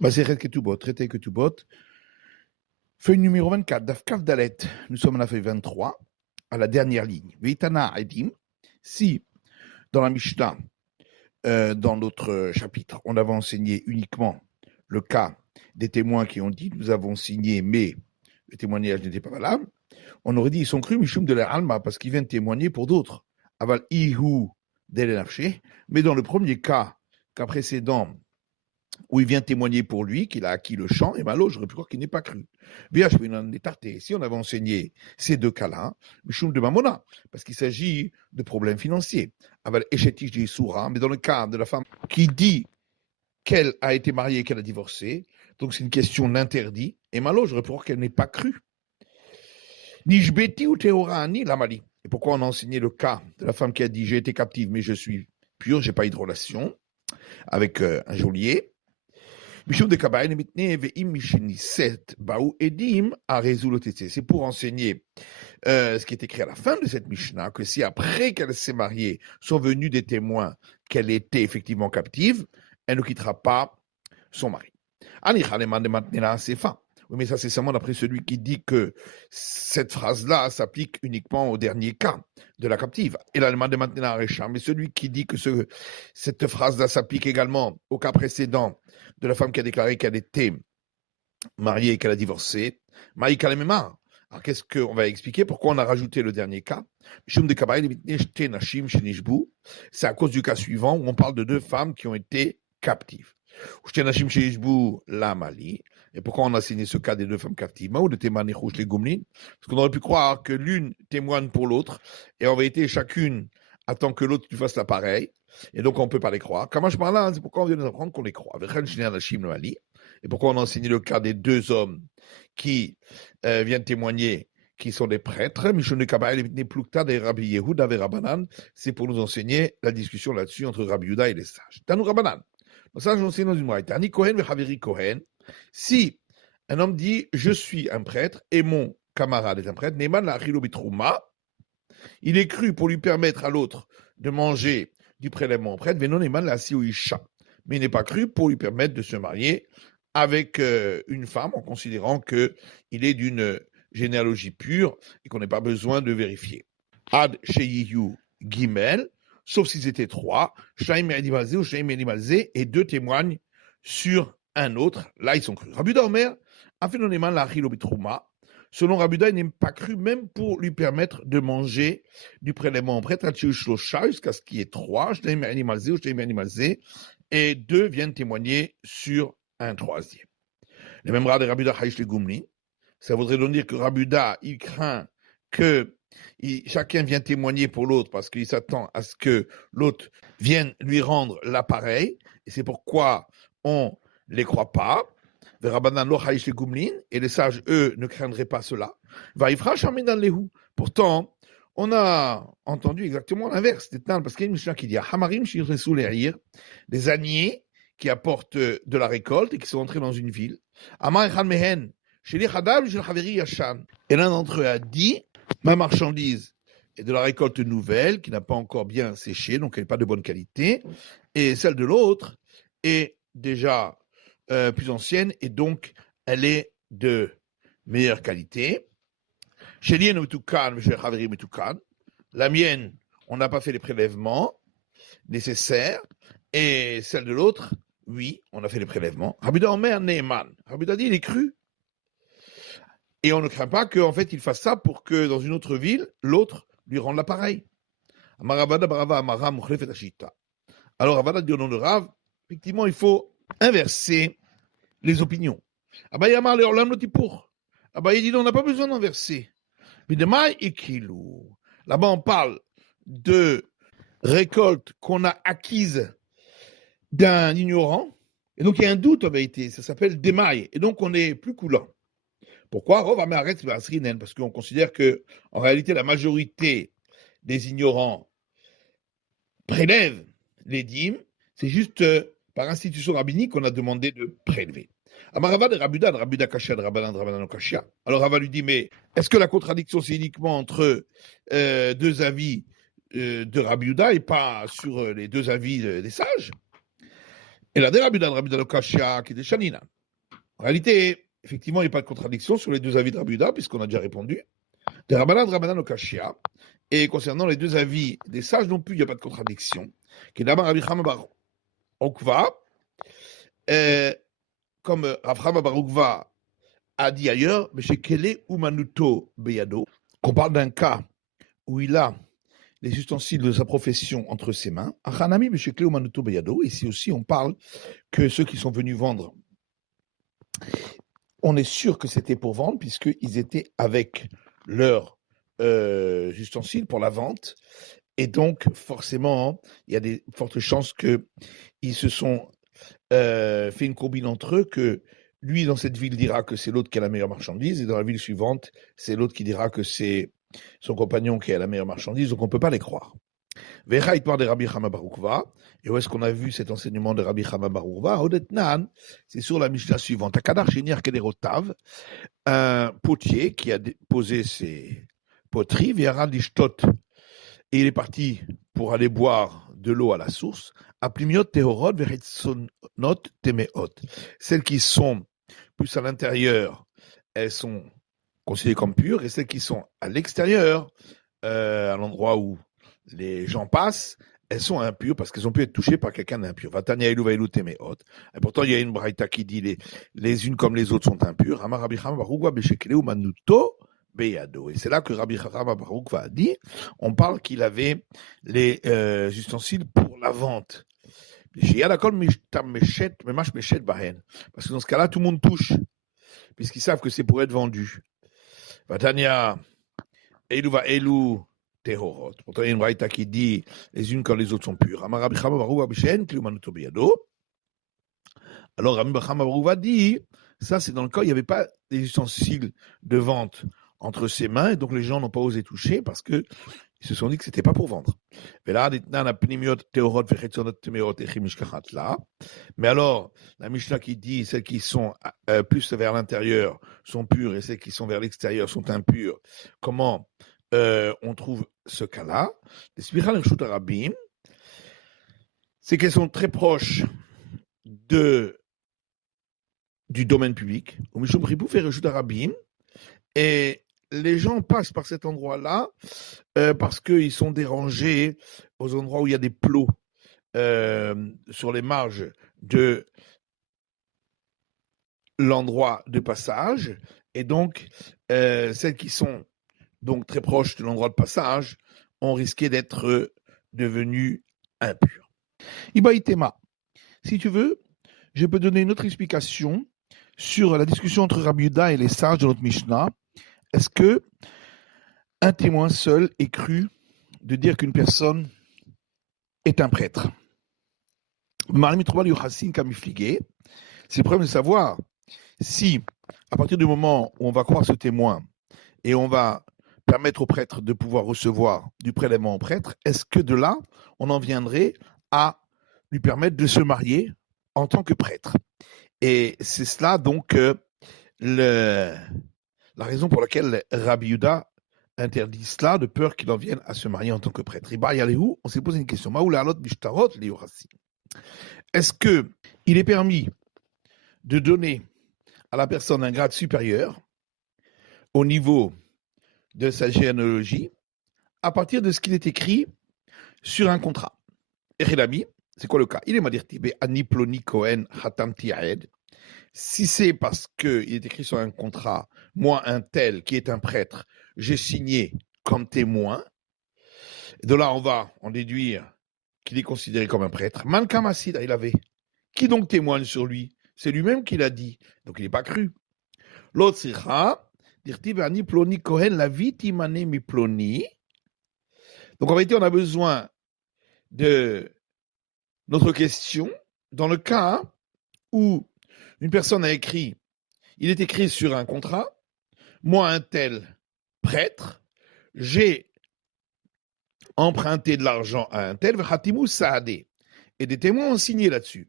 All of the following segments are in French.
Maseret Ketubot, traité Ketubot, feuille numéro 24, Dafkav Dalet. Nous sommes à la feuille 23, à la dernière ligne. Veitana Edim, si dans la Mishnah, dans notre chapitre, on avait enseigné uniquement le cas des témoins qui ont dit nous avons signé, mais le témoignage n'était pas valable, on aurait dit ils sont crus Mishum de la Alma parce qu'ils viennent témoigner pour d'autres. Aval Ihu Delenafshe, mais dans le premier cas précédent, où il vient témoigner pour lui qu'il a acquis le champ, et malo, j'aurais pu croire qu'il n'est pas cru. Si on avait enseigné ces deux cas-là, Mishum de Mamona, parce qu'il s'agit de problèmes financiers. Mais dans le cas de la femme qui dit qu'elle a été mariée et qu'elle a divorcé, donc c'est une question d'interdit, et malo, j'aurais pu croire qu'elle n'est pas crue. Nishbeti ou Teora ni Lamali. Et pourquoi on a enseigné le cas de la femme qui a dit j'ai été captive, mais je suis pure, j'ai pas eu de relation avec un geôlier. C'est pour enseigner ce qui est écrit à la fin de cette Mishnah, que si après qu'elle s'est mariée sont venus des témoins qu'elle était effectivement captive, elle ne quittera pas son mari. Oui, mais ça c'est seulement d'après celui qui dit que cette phrase-là s'applique uniquement au dernier cas de la captive. Et l'allemand de maintenant Récham, mais celui qui dit que cette phrase-là s'applique également au cas précédent de la femme qui a déclaré qu'elle était mariée et qu'elle a divorcé, Maïka Lemema. Alors qu'est-ce qu'on va expliquer? Pourquoi on a rajouté le dernier cas? C'est à cause du cas suivant où on parle de deux femmes qui ont été captives. Et pourquoi on a signé ce cas des deux femmes captives? Parce qu'on aurait pu croire que l'une témoigne pour l'autre, et en vérité, chacune attend que l'autre lui fasse la pareille, et donc on ne peut pas les croire. Comment je parle là, c'est pourquoi on vient nous apprendre qu'on les croit. Et pourquoi on a enseigné le cas des deux hommes qui viennent témoigner, qui sont des prêtres. C'est pour nous enseigner la discussion là-dessus entre Rabbi Yehuda et les sages. Tanu Rabbanan. Donc ça, j'enseigne dans une moraïta. Ani Kohen vechaveri Kohen. Si un homme dit je suis un prêtre et mon camarade est un prêtre, Neman la achilo bitrouma, il est cru pour lui permettre à l'autre de manger du prélèvement au prêtre, Venon Neman la isha. Mais il n'est pas cru pour lui permettre de se marier avec une femme en considérant qu'il est d'une généalogie pure et qu'on n'a pas besoin de vérifier. Ad Sheyiyu Gimel, sauf s'ils étaient trois, Shaim Elimalze ou Shaim Elimalze, et deux témoignent sur un autre. Là, ils sont crus. Rabuda Omer, Afenoneman la Achilobitrouma. Selon Rabuda, il n'est pas cru même pour lui permettre de manger du prélèvement au prêtre, jusqu'à ce qu'il y ait trois, Shaim Elimalze ou Shaim Elimalze, et deux viennent témoigner sur un troisième. Le même rat de Rabuda Haïch le Gumli, ça voudrait donc dire que Rabuda, il craint que chacun vienne témoigner pour l'autre parce qu'il s'attend à ce que l'autre vienne lui rendre l'appareil, et c'est pourquoi on ne les croit pas. Et les sages, eux, ne craindraient pas cela. Pourtant, on a entendu exactement l'inverse. Parce qu'il y a une Mishnah qui dit Hamarim des âniers qui apportent de la récolte et qui sont entrés dans une ville. Et l'un d'entre eux a dit ma marchandise est de la récolte nouvelle qui n'a pas encore bien séché, donc elle n'est pas de bonne qualité, et celle de l'autre est déjà plus ancienne et donc elle est de meilleure qualité. La mienne, on n'a pas fait les prélèvements nécessaires, et celle de l'autre, oui, on a fait les prélèvements. Rabuda Omer Neyman. Rabuda dit il est cru. Et on ne craint pas qu'en fait il fasse ça pour que dans une autre ville, l'autre lui rende l'appareil. Alors Ravada dit au nom de Rav, effectivement il faut inverser les opinions. Abaye Amar le Olam Lotipour. Abaye dit non, on n'a pas besoin d'inverser. Là-bas on parle de récolte qu'on a acquise d'un ignorant, et donc il y a un doute en vérité, ça s'appelle démaille, et donc on est plus coulant. Pourquoi? Parce qu'on considère que, en réalité, la majorité des ignorants prélèvent les dîmes, c'est juste par institution rabbinique qu'on a demandé de prélever. Amarava de Rabuda Kashia, de Rabbanan Kashia. Alors Rava lui dit, mais est-ce que la contradiction c'est uniquement entre deux avis de Rabuda et pas sur les deux avis des sages? Et là, Rabbi Yuda le Kashia, qui est Shanina. En réalité, effectivement, il n'y a pas de contradiction sur les deux avis de Rabbi Yuda, puisqu'on a déjà répondu. De Rabbanan le Kashia. Et concernant les deux avis des sages non plus, il n'y a pas de contradiction. Qui est d'abord Rabbi Chama bar Ukva, comme Rabbi Chama bar Ukva a dit ailleurs, mais chez Kele Umanuto Beyado, qu'on parle d'un cas où il a les ustensiles de sa profession entre ses mains. Achanami chez Kele Umanuto Beyado, ici aussi on parle que ceux qui sont venus vendre, on est sûr que c'était pour vendre, puisqu'ils étaient avec leurs ustensiles pour la vente. Et donc, forcément, il y a des fortes chances qu'ils se sont fait une combine entre eux, que lui, dans cette ville, dira que c'est l'autre qui a la meilleure marchandise, et dans la ville suivante, c'est l'autre qui dira que c'est son compagnon qui a la meilleure marchandise, donc on ne peut pas les croire. Vecha itmar de Rabbi Chama bar Ukva. Et où est-ce qu'on a vu cet enseignement de Rabbi Chama bar Ukva? Odetnan, c'est sur la Mishnah suivante. Akadar Shenir Kederotav, un potier qui a posé ses poteries, Viara Lishtot, et il est parti pour aller boire de l'eau à la source. Aplimiot Tehorot Vechetzonot Temeot. Celles qui sont plus à l'intérieur, elles sont considérées comme pures, et celles qui sont à l'extérieur, à l'endroit où les gens passent, elles sont impures parce qu'elles ont pu être touchées par quelqu'un d'impur. Vatania Elu Vaelu Temeot. Et pourtant, il y a une braïta qui dit les unes comme les autres sont impures. Amar Rabbi Chama bar Ukva beshekele umanuto beyado. Et c'est là que Rabbi Chama bar Ukva a dit, on parle qu'il avait les ustensiles pour la vente. Parce que dans ce cas-là, tout le monde touche, puisqu'ils savent que c'est pour être vendu. Vatania Elu Vaelu Tehorot. Pourtant, il y a une braïta qui dit les unes quand les autres sont pures. Amar Rabbi Chama bar Ukva b'shen kli umanuto beyado. Alors Rabbi Chama bar Ukva dit, ça c'est dans le cas où il n'y avait pas des ustensiles de vente entre ses mains, et donc les gens n'ont pas osé toucher parce qu'ils se sont dit que ce n'était pas pour vendre. Mais alors, la Mishnah qui dit celles qui sont plus vers l'intérieur sont pures et celles qui sont vers l'extérieur sont impures, comment on trouve ce cas-là? C'est qu'elles sont très proches du domaine public. Et les gens passent par cet endroit-là parce qu'ils sont dérangés aux endroits où il y a des plots sur les marges de l'endroit de passage. Et donc, celles qui sont donc très proches de l'endroit de passage ont risqué d'être devenues impures. Ibaïtema, si tu veux, je peux donner une autre explication sur la discussion entre Rabbi Yuda et les sages de notre Mishnah. Est-ce que un témoin seul est cru de dire qu'une personne est un prêtre? C'est le problème de savoir si, à partir du moment où on va croire ce témoin et on va permettre au prêtre de pouvoir recevoir du prélèvement au prêtre, est-ce que de là, on en viendrait à lui permettre de se marier en tant que prêtre? Et c'est cela donc la raison pour laquelle Rabbi Yuda interdit cela, de peur qu'il en vienne à se marier en tant que prêtre. On s'est posé une question. Est-ce qu'il est permis de donner à la personne un grade supérieur au niveau de sa généalogie à partir de ce qu'il est écrit sur un contrat? Echilami, c'est quoi le cas? Il est madirtibé aniploni Cohen hatamti aed. Si c'est parce qu'il est écrit sur un contrat, moi, un tel qui est un prêtre, j'ai signé comme témoin, de là on va en déduire qu'il est considéré comme un prêtre. Mankamasida, il avait. Qui donc témoigne sur lui? C'est lui-même qui l'a dit, donc il n'est pas cru. L'autre sira, dirtiv ani ploni Cohen la vitimane mi ploni. Donc en réalité, on a besoin de notre question dans le cas où une personne a écrit, il est écrit sur un contrat, moi un tel prêtre, j'ai emprunté de l'argent à un tel, et des témoins ont signé là-dessus.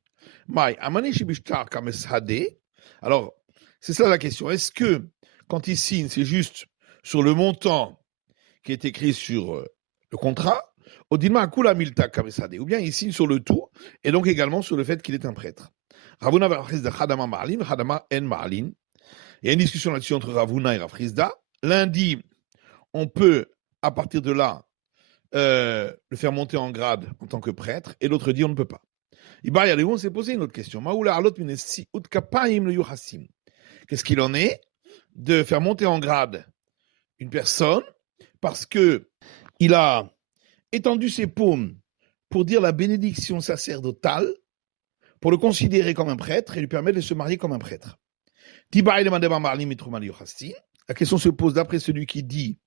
Alors, c'est ça la question. Est-ce que quand il signe, c'est juste sur le montant qui est écrit sur le contrat, Odilma Akula Milta Kabesade, ou bien il signe sur le tout, et donc également sur le fait qu'il est un prêtre. Ravuna Rafrizda Hadama Ma'alin, Hadama En Ma'alin. Il y a une discussion là-dessus entre Ravuna et Rafrizda. L'un dit, on peut, à partir de là, le faire monter en grade en tant que prêtre, et l'autre dit, on ne peut pas. On s'est posé une autre question. Qu'est-ce qu'il en est de faire monter en grade une personne parce que il a étendu ses paumes pour dire la bénédiction sacerdotale, pour le considérer comme un prêtre et lui permettre de se marier comme un prêtre. La question se pose d'après celui qui dit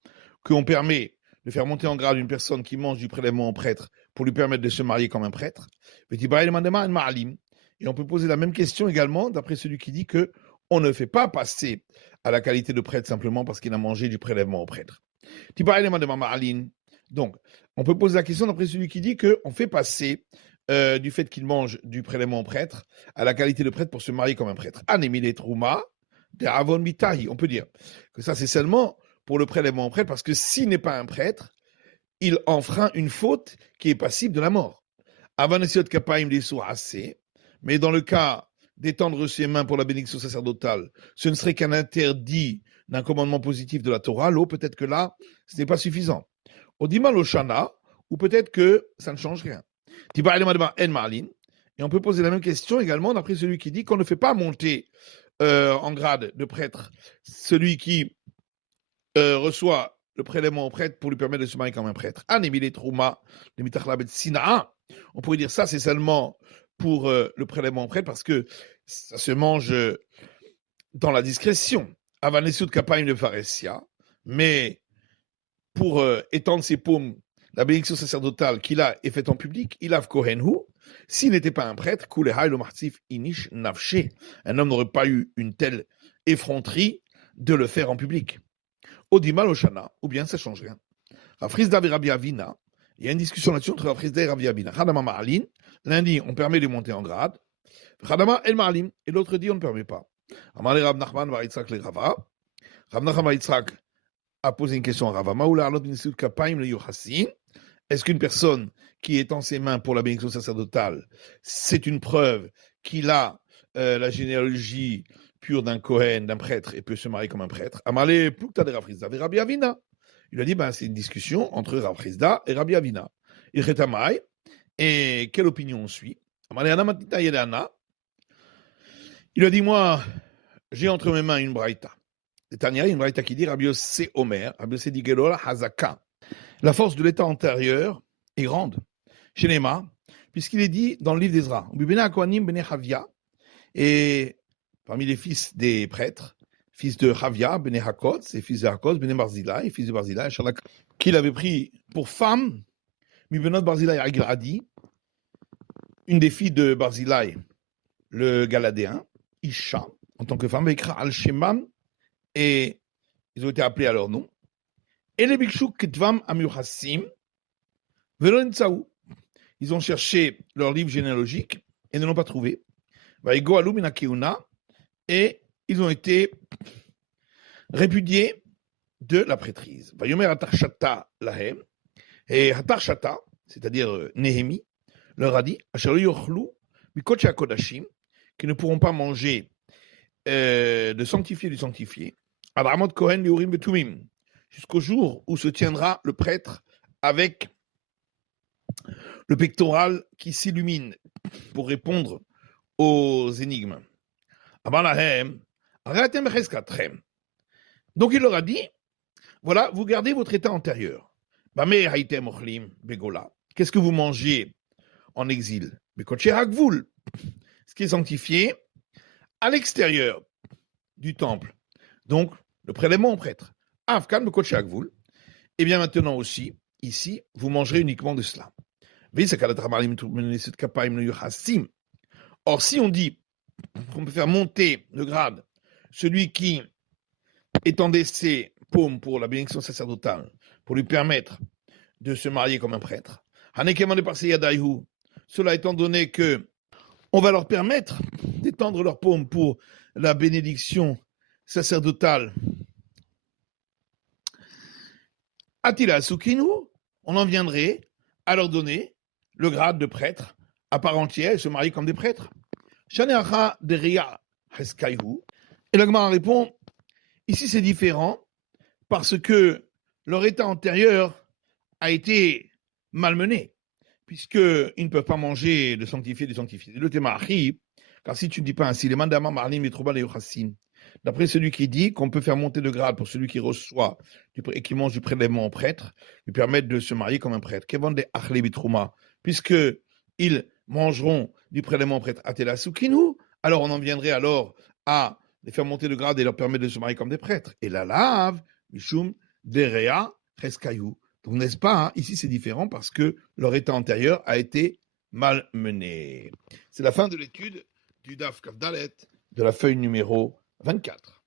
qu'on permet de faire monter en grade une personne qui mange du prélèvement en prêtre pour lui permettre de se marier comme un prêtre. Et on peut poser la même question également d'après celui qui dit qu'on ne fait pas passer à la qualité de prêtre simplement parce qu'il a mangé du prélèvement au prêtre. Donc, on peut poser la question d'après celui qui dit qu'on fait passer du fait qu'il mange du prélèvement au prêtre à la qualité de prêtre pour se marier comme un prêtre. On peut dire que ça c'est seulement pour le prélèvement au prêtre parce que s'il n'est pas un prêtre, il enfreint une faute qui est passible de la mort. Mais dans le cas d'étendre ses mains pour la bénédiction sacerdotale, ce ne serait qu'un interdit d'un commandement positif de la Torah. L'eau, peut-être que là, ce n'est pas suffisant. Odima Loshana, ou peut-être que ça ne change rien. Et on peut poser la même question également d'après celui qui dit qu'on ne fait pas monter en grade de prêtre celui qui reçoit le prélèvement au prêtre pour lui permettre de se marier comme un prêtre. On pourrait dire ça, c'est seulement pour le prélèvement au prêtre parce que ça se mange dans la discrétion. Avanesut kapaim de Pharesia, mais pour étendre ses paumes, la bénédiction sacerdotale qu'il a est faite en public, il a kohenhu. S'il n'était pas un prêtre, un homme n'aurait pas eu une telle effronterie de le faire en public. Odima Loshana, ou bien ça change rien. Rafrizda et Rabbi Avina, il y a une discussion là-dessus entre Rafrizda et Rabbi Avina. Chadama Ma'alin, l'un dit on permet de monter en grade, Chadama El Ma'alim, et l'autre dit on ne permet pas. Amale Rab Nachman va Yitzhak le Rava. Rab Nachman va Yitzhak a posé une question à Rava. Maoula Arlot Nisut Kapaim le Yochassin. Est-ce qu'une personne qui étend ses mains pour la bénédiction sacerdotale, c'est une preuve qu'il a la généalogie pure d'un Kohen, d'un prêtre, et peut se marier comme un prêtre? Amale Plukta de Rafrizda et Rabbi Avina. Il a dit, c'est une discussion entre Rafrizda et Rabbi Avina. Il rétamai, et quelle opinion on suit? Amale Anamatita Yedana. Il a dit, moi, j'ai entre mes mains une braïta. Tania, une braïta qui dit, Rabbi Yossé Omer, Rabbi Yossé dit Gedola Hazaka. La force de l'état antérieur est grande. Chez Nema, puisqu'il est dit dans le livre d'Ezra, et parmi les fils des prêtres, fils de Chavia, Bene Hakot, et fils de Hakot, Bene Barzilai, fils de Barzilai, qu'il avait pris pour femme, Mibenot Barzilai Agiladi, une des filles de Barzilai, le Galadéen, Isha, en tant que femme, Ekra al-Shemam, et ils ont été appelés à leur nom. Et les Bikshuk Ketvam Amurhassim, Velon Tsaou. Ils ont cherché leur livre généalogique et ne l'ont pas trouvé. Vaïgo Alou Minakeuna, et ils ont été répudiés de la prêtrise. Vayomer Atarshata Lahem, et Atarshata, c'est-à-dire Néhémie, leur a dit Asharu Yochlu, Mikocha Kodashim, qui ne pourront pas manger de sanctifié du sanctifié, Adramot Kohen Liurim Betumim, jusqu'au jour où se tiendra le prêtre avec le pectoral qui s'illumine pour répondre aux énigmes. Donc il leur a dit, voilà, vous gardez votre état antérieur. Qu'est-ce que vous mangez en exil? Ce qui est sanctifié à l'extérieur du temple. Donc, le prélèvement au prêtre. Et bien maintenant aussi, ici, vous mangerez uniquement de cela. Or, si on dit qu'on peut faire monter le grade celui qui étendait ses paumes pour la bénédiction sacerdotale, pour lui permettre de se marier comme un prêtre, cela étant donné que on va leur permettre d'étendre leurs paumes pour la bénédiction sacerdotale, Attila Soukinu, on en viendrait à leur donner le grade de prêtre à part entière et se marier comme des prêtres. Shaneacha de Ria Heskaihu. Et la Gemara répond, ici c'est différent parce que leur état antérieur a été malmené, puisqu'ils ne peuvent pas manger de sanctifié du sanctifié. Le thème arrive, car si tu ne dis pas ainsi, les mandaments marlim et troubal et yochassim, d'après celui qui dit qu'on peut faire monter de grade pour celui qui reçoit et qui mange du prélèvement au prêtre, lui permettre de se marier comme un prêtre. Puisque ils mangeront du prélèvement au prêtre Atela Soukinu, alors on en viendrait alors à les faire monter de grade et leur permettre de se marier comme des prêtres. Et la lave, Mishum, Derea, Reskayou. Donc, n'est-ce pas, hein, ici c'est différent parce que leur état antérieur a été mal mené. C'est la fin de l'étude du Daf Kavdalet de la feuille numéro 24.